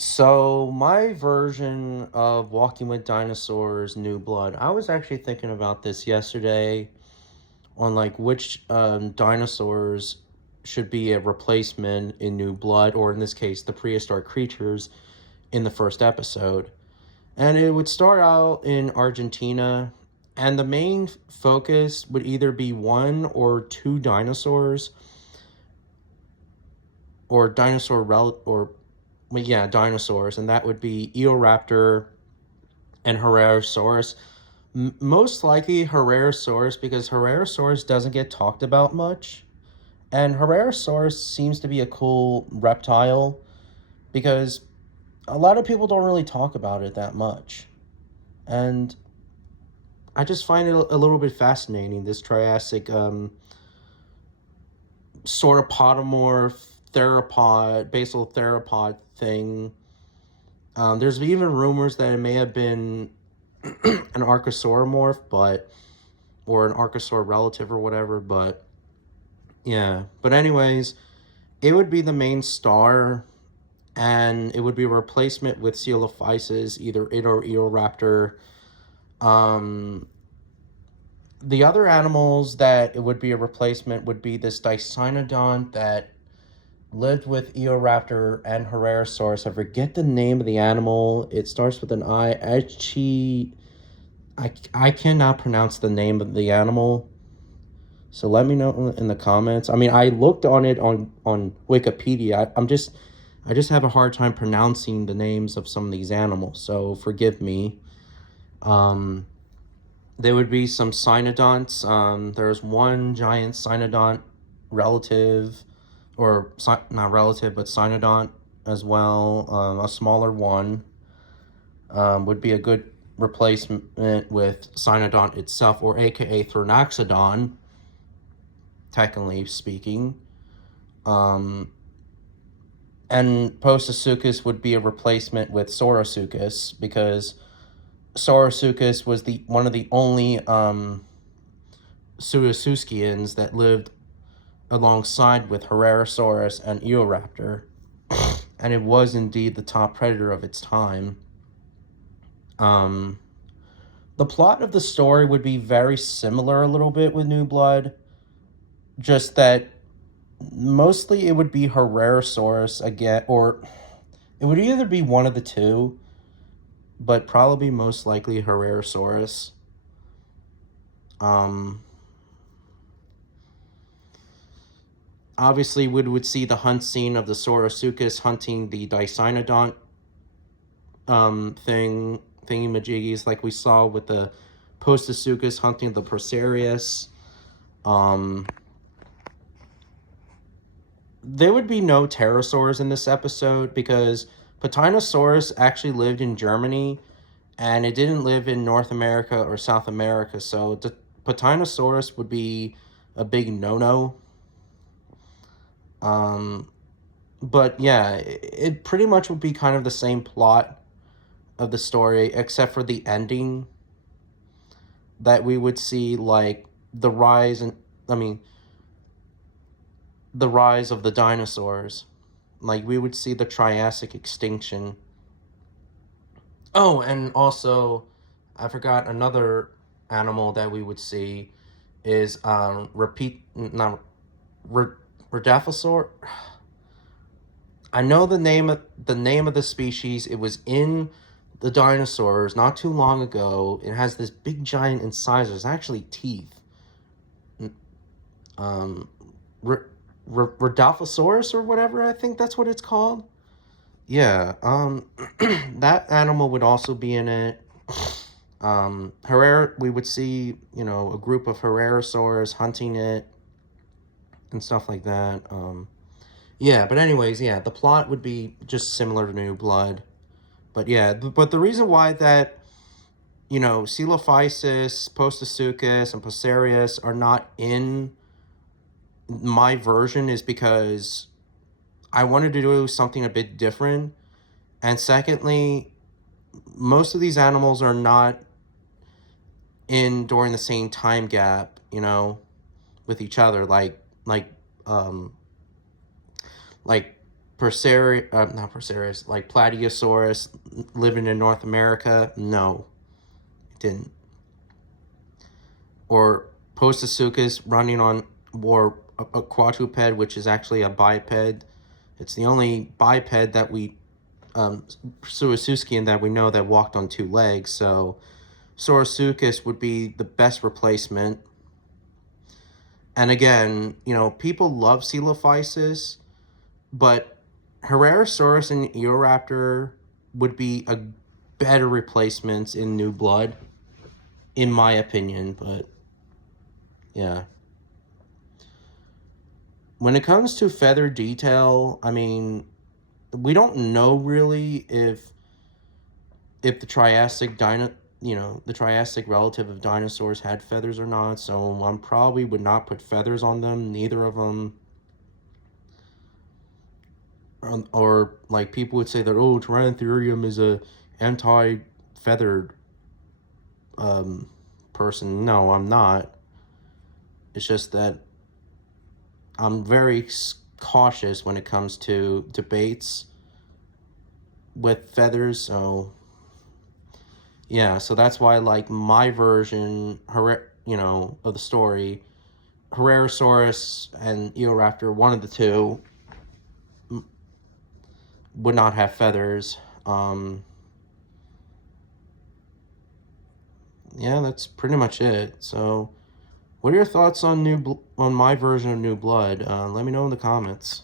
So my version of Walking with Dinosaurs New Blood, I was actually thinking about this yesterday on like which dinosaurs should be a replacement in New Blood, or in this case, the prehistoric creatures in the first episode. And it would start out in Argentina, and the main focus would either be one or two dinosaurs, or dinosaurs, and that would be Eoraptor and Herrerasaurus. Most likely Herrerasaurus, because Herrerasaurus doesn't get talked about much. And Herrerasaurus seems to be a cool reptile because a lot of people don't really talk about it that much. And I just find it a little bit fascinating, this Triassic sort of podomorph, theropod, basal theropod thing. There's even rumors that it may have been an archosauromorph, or an archosaur relative or whatever, but yeah. But anyways, it would be the main star, and it would be a replacement with Coelophysis, either it or Eoraptor. Um, the other animals that it would be a replacement would be this Dicynodont that lived with Eoraptor and Herrerasaurus. I forget the name of the animal. It starts with an I. I cannot pronounce the name of the animal. So let me know in the comments. I mean, I looked on it on Wikipedia. I just have a hard time pronouncing the names of some of these animals. So forgive me. Um, there would be some cynodonts. There's one giant cynodont relative, or not relative, but cynodont as well. A smaller one would be a good replacement with cynodont itself, or aka Thrinoxodon, technically speaking. Um, and Postosuchus would be a replacement with Saurosuchus, because Saurosuchus was the one of the only Pseudoseuskians that lived alongside with Herrerasaurus and Eoraptor, and it was indeed the top predator of its time. Um, the plot of the story would be very similar a little bit with New Blood, just that mostly it would be Herrerasaurus again, or it would either be one of the two, but probably most likely Herrerasaurus. Um, Obviously, we would see the hunt scene of the Saurosuchus hunting the Dicynodont thingy-majiggies, like we saw with the Postosuchus hunting the Procerius. There would be no pterosaurs in this episode because Patinosaurus actually lived in Germany, and it didn't live in North America or South America, so the Patinosaurus would be a big no-no. But yeah, it pretty much would be kind of the same plot of the story, except for the ending, that we would see like the rise and I mean the rise of the dinosaurs. Like we would see the Triassic extinction. Oh, and also I forgot another animal that we would see is repeat not Rodaphosaur. I know the name of the species. It was in the dinosaurs not too long ago. It has this big giant incisors, actually teeth. Um, Rodaphosaurus or whatever. I think that's what it's called. Yeah. That animal would also be in it. We would see, a group of Herrerasaurs hunting it and stuff like that. Yeah, but anyways, yeah, the plot would be just similar to New Blood. But yeah, but the reason why that, Coelophysis, Postosuchus, and Procerius are not in my version is because I wanted to do something a bit different. And secondly, most of these animals are not in during the same time gap, with each other. Um, like Not Perseris, like Plateosaurus living in North America? No, it didn't. Or Postosuchus running on, or a quadruped, which is actually a biped. It's the only biped that we, Saurischian, that we know that walked on two legs. So Saurischius would be the best replacement. And again, you know, people love Coelophysis, but Herrerasaurus and Eoraptor would be a better replacements in New Blood, in my opinion. But yeah. When it comes to feather detail, I mean, we don't know really if the Triassic the Triassic relative of dinosaurs had feathers or not. So I probably would not put feathers on them. Neither of them. Or like people would say that, oh, Tyrannotherium is a anti-feathered person. No, I'm not. It's just that I'm very cautious when it comes to debates with feathers. So yeah, so that's why, like, my version, of the story, Herrerasaurus and Eoraptor, one of the two, would not have feathers. Yeah, that's pretty much it. So, what are your thoughts on my version of New Blood? Let me know in the comments.